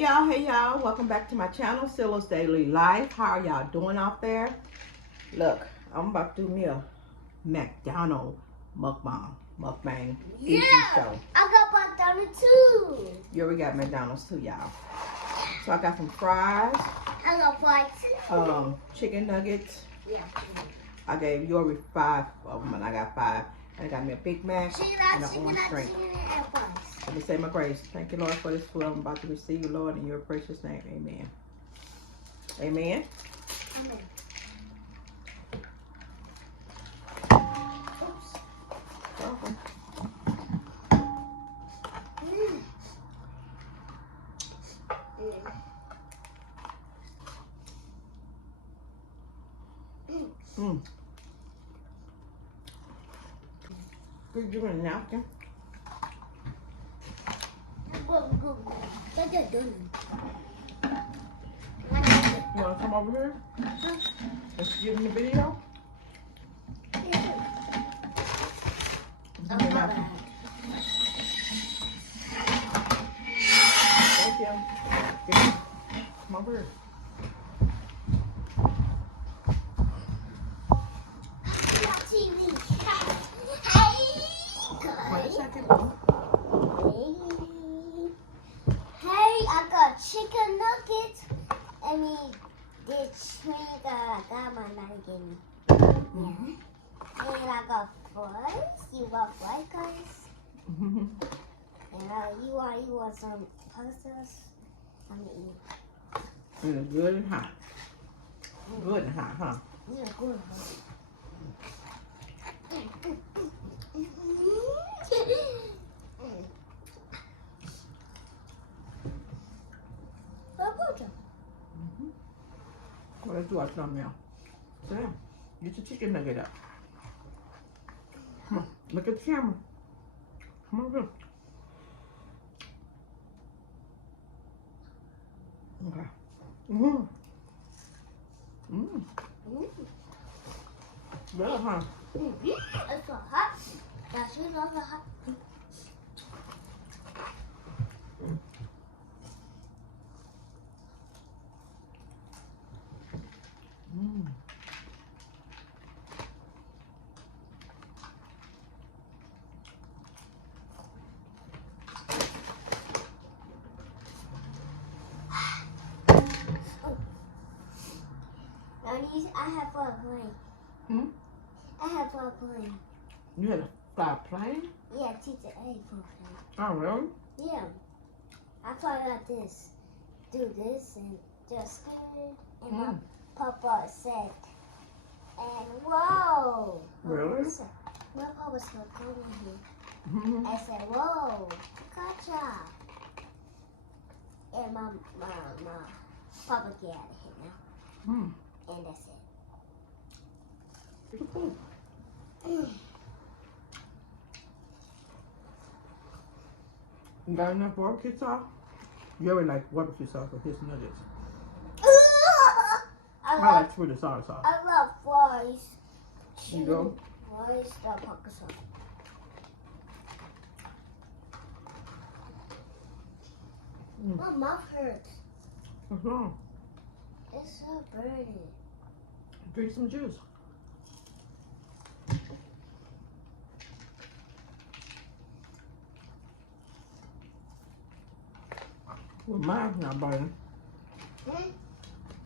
Hey y'all, welcome back to my channel, SCILLA'S Daily Life. How are y'all doing out there? Look, I'm about to do me a McDonald's mukbang eating show. I got McDonald's too. Yeah, we got McDonald's too, y'all. So I got some fries. I got fries too. Chicken nuggets. Yeah. I gave Yori 5 of them and I got 5. And I got me a Big Mac and an orange drink. Let me say my grace. Thank you, Lord, for this food I'm about to receive, Lord, in your precious name. Amen. Amen. Amen. Could you do a napkin? What you doing? You want to come over here? Let's get in the video. Thank you. Come over here. Wait a second. Hey, I got chicken nuggets. I mean, this thing I got my night gave me. Yeah. And I got fries. You got fries, guys? And you want some pastas? I'm gonna eat. And it's good and hot. Good and hot, huh? Yeah, good. Well, let's do our thumbnail. So, get your chicken nugget up. Come on, look at the camera. Come over. Okay. Well, huh? It's so hot. That's also hot. I have fun playing. I have fun playing. You had a fly plane? Yeah, teacher A fun playing. Oh, really? Yeah. I thought about this. Do this and just and my papa said, and whoa. Really? My papa said, come in here. I said, whoa, gotcha. And my papa get out of here now. And that's it. You got enough barbecue sauce? You already like barbecue sauce with his nuggets. I like sweet and sour sauce. I love fries. You go? Fries, the pumpkin sauce. My mouth hurts. What's wrong? It's so burning. Drink some juice. Well, mine's not burning.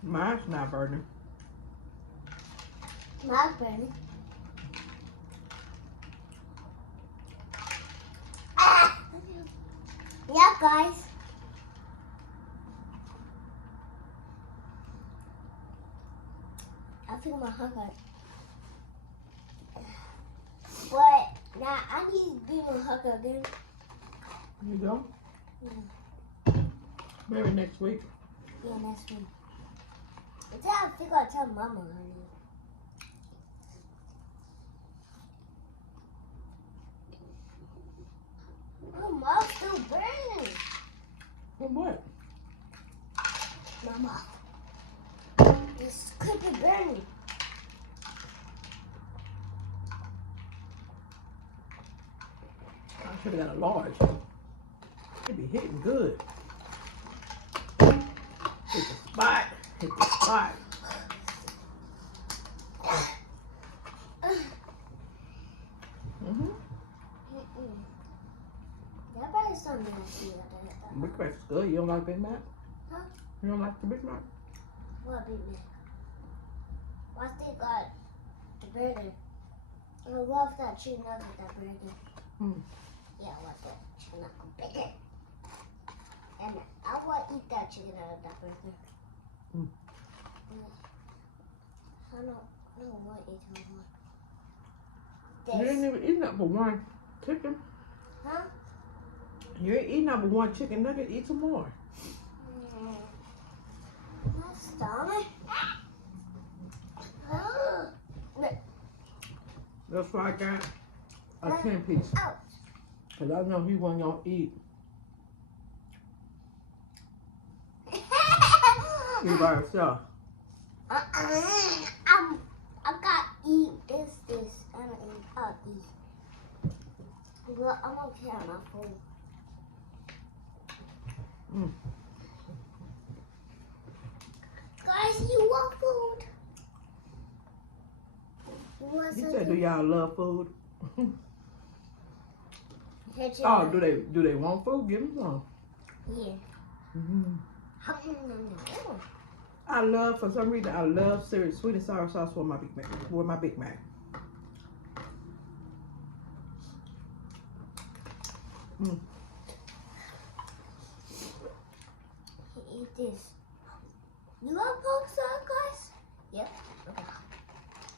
Mine's not burning. Mine's burning. Ah! Yeah, guys. I feel my hunger. But now I need to do my hunger again. You go? Yeah. Maybe next week. Yeah, next week. I think I'll tell Mama, honey. Oh, Mom's still burning. Well, what? Mama. It's cookie burning. I should have got a large. It'd be hitting good. Hit the spot. Hit the spot. That probably something nasty. Big Mac's good. You don't like Big Mac? Huh? You don't like the Big Mac? What Big Mac? I still got the burger. I love that chicken nugget, that burger. Yeah, I want that chicken nugget burger. And I want to eat that chicken nugget, that burger. I don't want to eat one. You ain't even eating up but one chicken. Huh? You ain't eating up but one chicken nugget. Eat some more. My stomach. That's why I got a 10-piece. Ouch. Because I know he wasn't going to eat. He by himself. I got to eat this. I'll eat. But I'm okay on my food. Guys, you want food? You said, do y'all love food? Oh, do they want food? Give them some. Yeah. I love, for some reason, I love sweet and sour sauce for my Big Mac. Eat this. You love pork sauce, guys? Yep.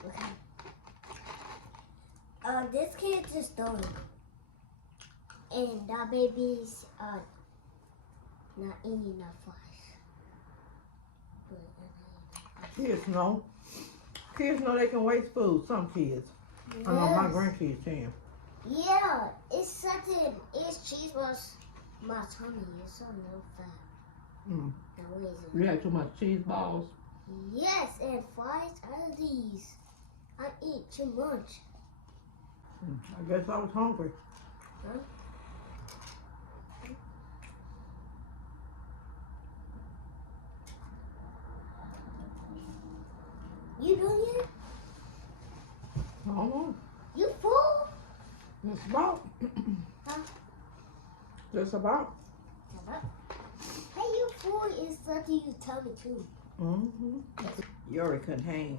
Okay. This kid just stole it. And that baby's not eating enough fries. Kids know they can waste food. Some kids. Yes. I know my grandkids can. Yeah, it's something. It's cheese was my tummy. It's so no fat. You had too much cheese balls. Yes, and fries out of these. I eat too much. I guess I was hungry. Huh? You done yet? I don't know. You full? Just about. Huh? Just about. Hey, you full is something you tell me too. Yuri couldn't hang.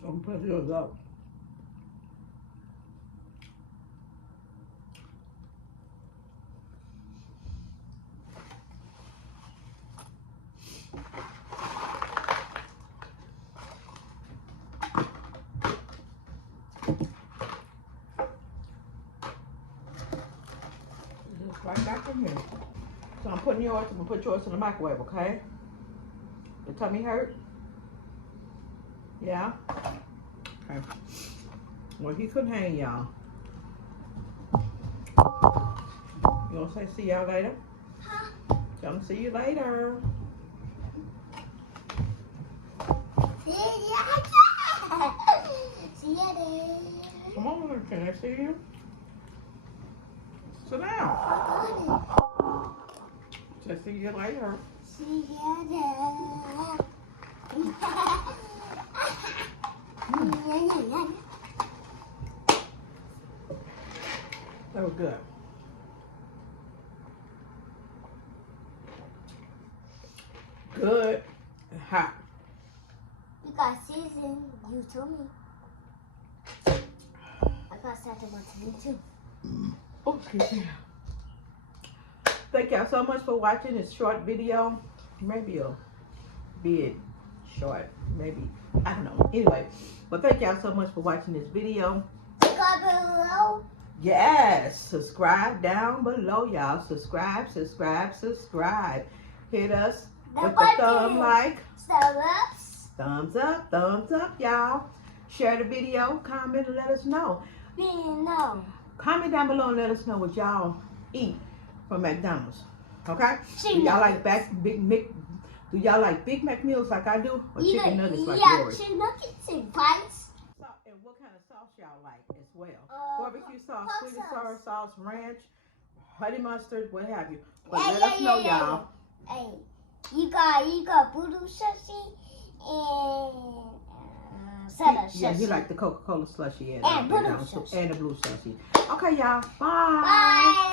So I'm putting yours up. Right back in here. So I'm putting yours, I'm gonna put yours in the microwave, okay? Your tummy hurt? Yeah? Okay. Well, he couldn't hang, y'all. You gonna say see y'all later? Huh? Tell him see you later. See ya there. Come on, can I see you? Sit down. Say see you later. See ya there. That was good. Good and hot. You got season, you told me. I got something to me too. Oh, excuse me. Thank y'all so much for watching this short video. Maybe a bit short, maybe, I don't know. Anyway, but thank y'all so much for watching this video. Subscribe below. Yes, subscribe down below, y'all. Subscribe. Hit us with the thumb like. Thumbs up, y'all. Share the video, comment, and let us know. Comment down below and let us know what y'all eat from McDonald's. Okay? Do y'all like Do y'all like Big Mac meals like I do, or chicken nuggets like yours? Chicken nuggets and bites. And what kind of sauce y'all like as well? Barbecue sauce, sweet and sour sauce, ranch, honey mustard, what have you. But let us know, y'all. Hey, you got voodoo sushi and soda sushi. Yeah, he like the Coca-Cola slushy and blue sushi. And the blue sushi. Okay, y'all. Bye. Bye.